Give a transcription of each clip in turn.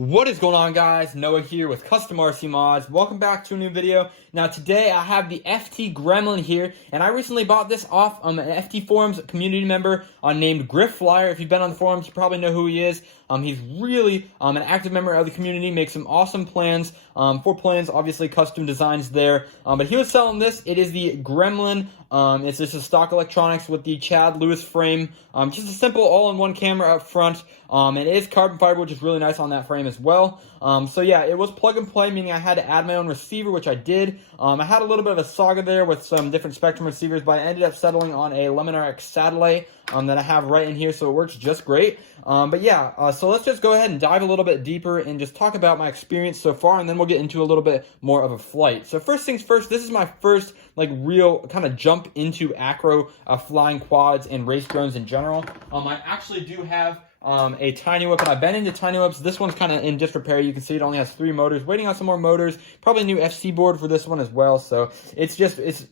What is going on, guys? Noah here with Custom RC Mods. Welcome back to a new video. Now today I have the FT Gremlin here, and I recently bought this off an FT Forums community member named Griflyer. If you've been on the forums, you probably know who he is. He's really an active member of the community, makes some awesome plans for planes, obviously custom designs there. But he was selling this. It is the Gremlin. It's just a stock electronics with the Chad Lewis frame. Just a simple all-in-one camera up front. It is carbon fiber, which is really nice on that frame as well. So yeah, it was plug and play, meaning I had to add my own receiver, which I did. I had a little bit of a saga there with some different Spectrum receivers, but I ended up settling on a LumenRX satellite that I have right in here, so it works just great. But yeah, so let's just go ahead and dive a little bit deeper and just talk about my experience so far, and then we'll get into a little bit more of a flight. So first things first, this is my first real kind of jump into acro flying quads and race drones in general. I actually do have a tiny whip, and I've been into tiny whips. This one's kind of in disrepair. You can see it only has 3 motors. Waiting on some more motors. Probably a new FC board for this one as well. So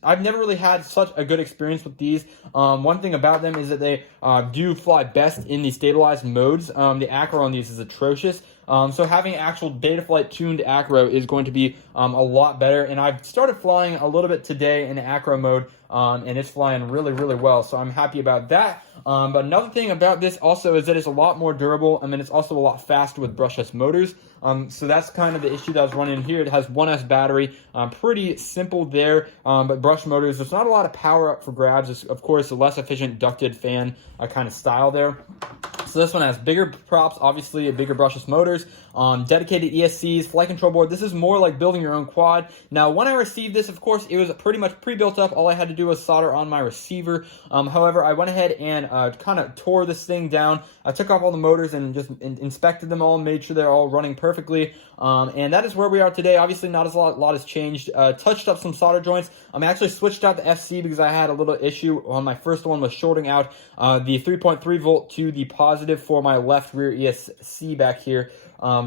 I've never really had such a good experience with these. One thing about them is that they do fly best in the stabilized modes. The acro on these is atrocious. So having actual Betaflight tuned acro is going to be a lot better. And I've started flying a little bit today in acro mode, and it's flying really, really well. So I'm happy about that. But another thing about this also is that it's a lot more durable. I mean, it's also a lot faster with brushless motors. So that's kind of the issue that I was running here. It has 1S battery, pretty simple there, but brush motors. There's not a lot of power up for grabs. It's, of course, a less efficient ducted fan kind of style there. So this one has bigger props, obviously a bigger brushless motors, dedicated ESCs, flight control board. This is more like building your own quad. Now, when I received this, of course, it was pretty much pre-built up. All I had to do was solder on my receiver. However, I went ahead and kind of tore this thing down. I took off all the motors and just inspected them all, made sure they're all running perfectly. And that is where we are today. Obviously, not a lot has changed. Touched up some solder joints. I actually switched out the FC because I had a little issue on my first one with shorting out the 3.3 volt to the positive for my left rear ESC back here.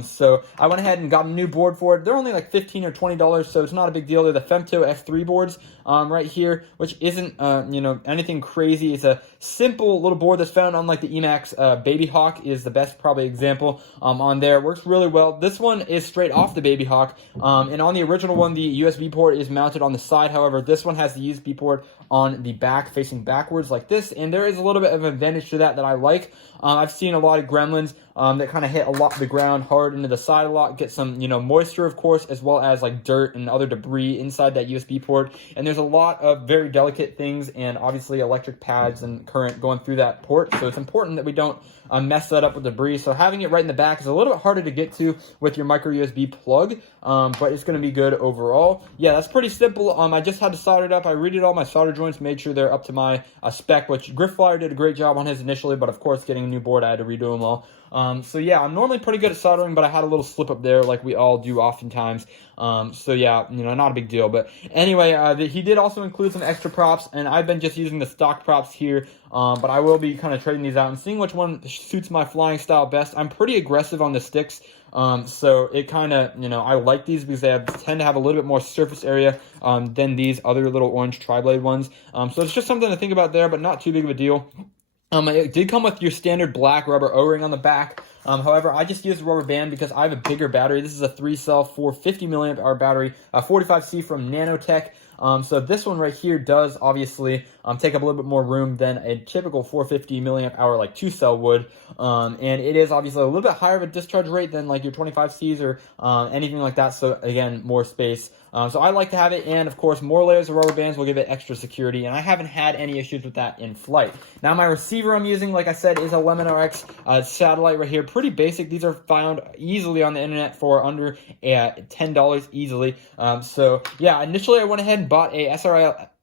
So I went ahead and got a new board for it. They're only like $15 or $20, so it's not a big deal. They're the Femto F3 boards right here, which isn't anything crazy. It's a simple little board that's found on like the Emax Baby Hawk is the best probably example on there. It works really well. This one is straight off the Baby Hawk, and on the original one, the USB port is mounted on the side. However, this one has the USB port on the back, facing backwards like this, and there is a little bit of advantage to that I like. I've seen a lot of Gremlins that kind of hit a lot of the ground hard into the side a lot, get some moisture, of course, as well as like dirt and other debris inside that USB port. And there's a lot of very delicate things and obviously electric pads and current going through that port. So it's important that we don't mess that up with debris. So having it right in the back is a little bit harder to get to with your micro USB plug, but it's going to be good overall. Yeah, that's pretty simple. I just had to solder it up. I redid all my solder joints, made sure they're up to my spec, which Griflyer did a great job on his initially, but of course, getting a new board, I had to redo them all. So yeah, I'm normally pretty good at soldering, but I had a little slip up there like we all do oftentimes. So yeah, not a big deal. But anyway, he did also include some extra props, and I've been just using the stock props here. But I will be kind of trading these out and seeing which one suits my flying style best. I'm pretty aggressive on the sticks. So it kind of, I like these because they tend to have a little bit more surface area than these other little orange tri-blade ones. So it's just something to think about there, but not too big of a deal. It did come with your standard black rubber O-ring on the back. However, I just used a rubber band because I have a bigger battery. This is a 3-cell 450 milliamp hour battery, 45C from Nanotech. So this one right here does obviously take up a little bit more room than a typical 450 milliamp hour like 2-cell would. And it is obviously a little bit higher of a discharge rate than like your 25Cs or anything like that. So again, more space. So I like to have it, and of course, more layers of rubber bands will give it extra security, and I haven't had any issues with that in flight. Now, my receiver I'm using, like I said, is a LumenRX satellite right here. Pretty basic. These are found easily on the internet for under $10 easily. So yeah, initially I went ahead and bought a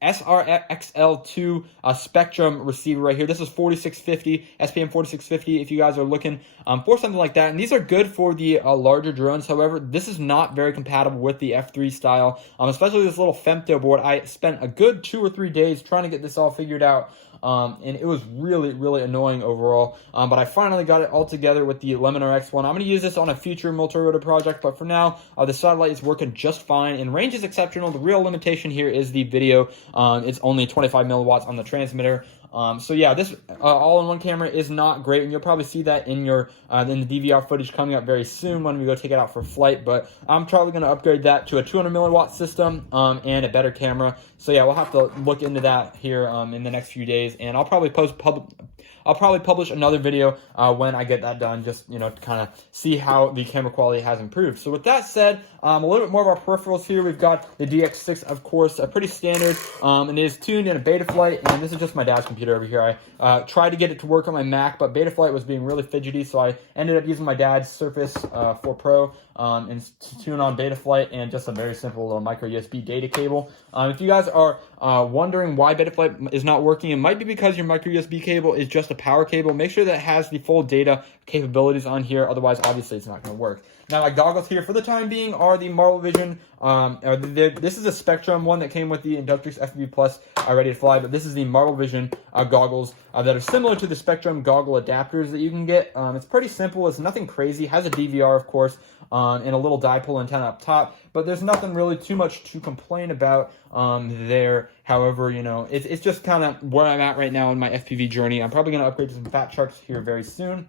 SRXL2 Spectrum receiver right here. This is 4650, SPM 4650, if you guys are looking for something like that. And these are good for the larger drones. However, this is not very compatible with the F3 style, especially this little Femto board. I spent a good 2 or 3 days trying to get this all figured out. And it was really, really annoying overall. But I finally got it all together with the LumenRX one. I'm going to use this on a future multi-rotor project, but for now, the satellite is working just fine, and range is exceptional. The real limitation here is the video. It's only 25 milliwatts on the transmitter. So yeah, this all-in-one camera is not great, and you'll probably see that in your in the DVR footage coming up very soon when we go take it out for flight. But I'm probably going to upgrade that to a 200 milliwatt system and a better camera. So yeah, we'll have to look into that here in the next few days, and I'll probably publish another video when I get that done, just to kind of see how the camera quality has improved. So with that said, a little bit more of our peripherals here. We've got the DX6, of course, pretty standard, and it is tuned in a Betaflight, and this is just my dad's computer over here. I tried to get it to work on my Mac, but Betaflight was being really fidgety, so I ended up using my dad's Surface 4 Pro and to tune on Betaflight, and just a very simple little micro USB data cable. If you guys are wondering why Betaflight is not working, it might be because your micro USB cable is just a power cable. Make sure that it has the full data capabilities on here, otherwise obviously it's not going to work. Now, my goggles here for the time being are the Marvel Vision. This is a Spectrum one that came with the Inductrix FPV Plus Ready to Fly, but this is the Marvel Vision goggles that are similar to the Spectrum goggle adapters that you can get. It's pretty simple. It's nothing crazy. It has a DVR, of course, and a little dipole antenna up top, but there's nothing really too much to complain about there. However, it's just kind of where I'm at right now in my FPV journey. I'm probably going to upgrade to some Fat Sharks here very soon,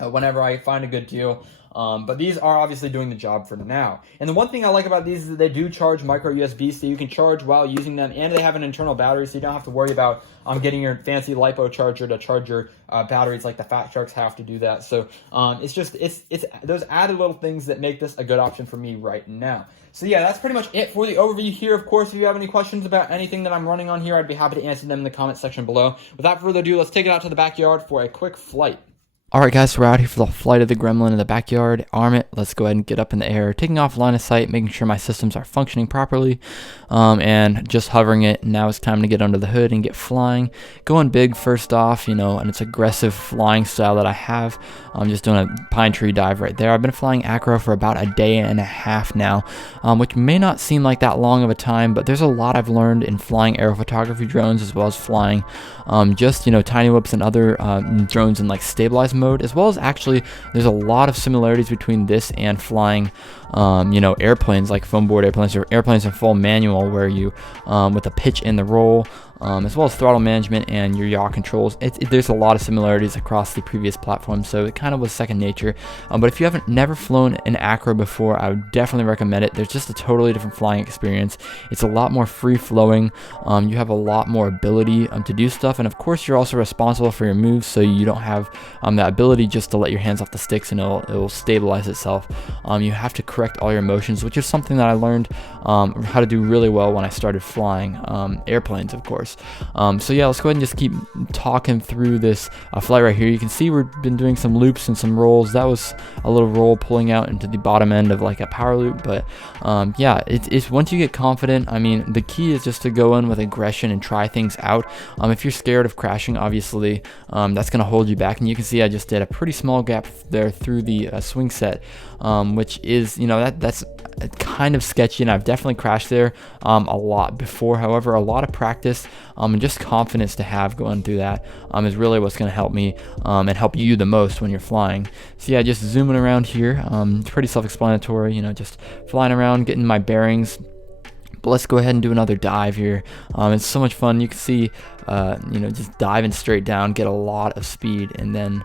whenever I find a good deal. But these are obviously doing the job for now. And the one thing I like about these is that they do charge micro USB, so you can charge while using them, and they have an internal battery, so you don't have to worry about getting your fancy LiPo charger to charge your batteries like the Fat Sharks have to do that. So it's those added little things that make this a good option for me right now. So yeah, that's pretty much it for the overview here. Of course, if you have any questions about anything that I'm running on here, I'd be happy to answer them in the comment section below. Without further ado, let's take it out to the backyard for a quick flight. Alright guys, so we're out here for the flight of the Gremlin in the backyard. Arm it, let's go ahead and get up in the air, taking off line of sight, making sure my systems are functioning properly, and just hovering it. Now it's time to get under the hood and get flying. Going big first off, and it's aggressive flying style that I have. I'm just doing a pine tree dive right there. I've been flying acro for about a day and a half now, which may not seem like that long of a time, but there's a lot I've learned in flying aerophotography drones, as well as flying just tiny whoops and other drones in like stabilized mode, as well as actually there's a lot of similarities between this and flying airplanes, like foam board airplanes, or airplanes in full manual, where you with the pitch and the roll, as well as throttle management and your yaw controls. There's a lot of similarities across the previous platforms, so it kind of was second nature. But if you haven't never flown an acro before, I would definitely recommend it. There's just a totally different flying experience. It's a lot more free flowing. You have a lot more ability to do stuff, and of course you're also responsible for your moves, so you don't have that ability just to let your hands off the sticks and it'll stabilize itself. You have to correct all your motions, which is something that I learned how to do really well when I started flying airplanes, of course. So yeah, let's go ahead and just keep talking through this flight right here. You can see we've been doing some loops and some rolls. That was a little roll pulling out into the bottom end of like a power loop, but yeah, it's once you get confident, I mean, the key is just to go in with aggression and try things out. If you're scared of crashing, obviously that's going to hold you back, and you can see I just did a pretty small gap there through the swing set, which is that's kind of sketchy, and I've definitely crashed there a lot before. However, a lot of practice and just confidence to have going through that is really what's going to help me and help you the most when you're flying. So yeah, just zooming around here, pretty self-explanatory, just flying around, getting my bearings. But let's go ahead and do another dive here. It's so much fun. You can see just diving straight down, get a lot of speed, and then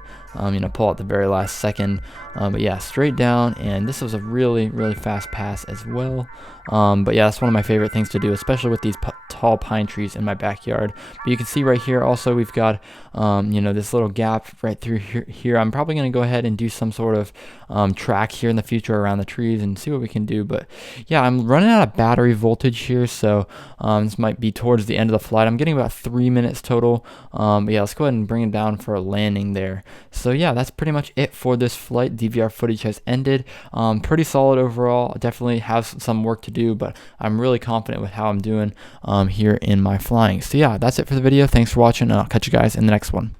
pull out the very last second. But yeah, straight down, and this was a really fast pass as well. But yeah, that's one of my favorite things to do, especially with these tall pine trees in my backyard. But you can see right here also we've got this little gap right through here. I'm probably going to go ahead and do some sort of track here in the future around the trees and see what we can do. But yeah, I'm running out of battery voltage here, so this might be towards the end of the flight. I'm getting about 3 minutes total. But yeah, let's go ahead and bring it down for a landing there. So yeah, that's pretty much it for this flight. DVR footage has ended. Pretty solid overall. Definitely have some work to do, but I'm really confident with how I'm doing here in my flying. So yeah, that's it for the video. Thanks for watching, and I'll catch you guys in the next one.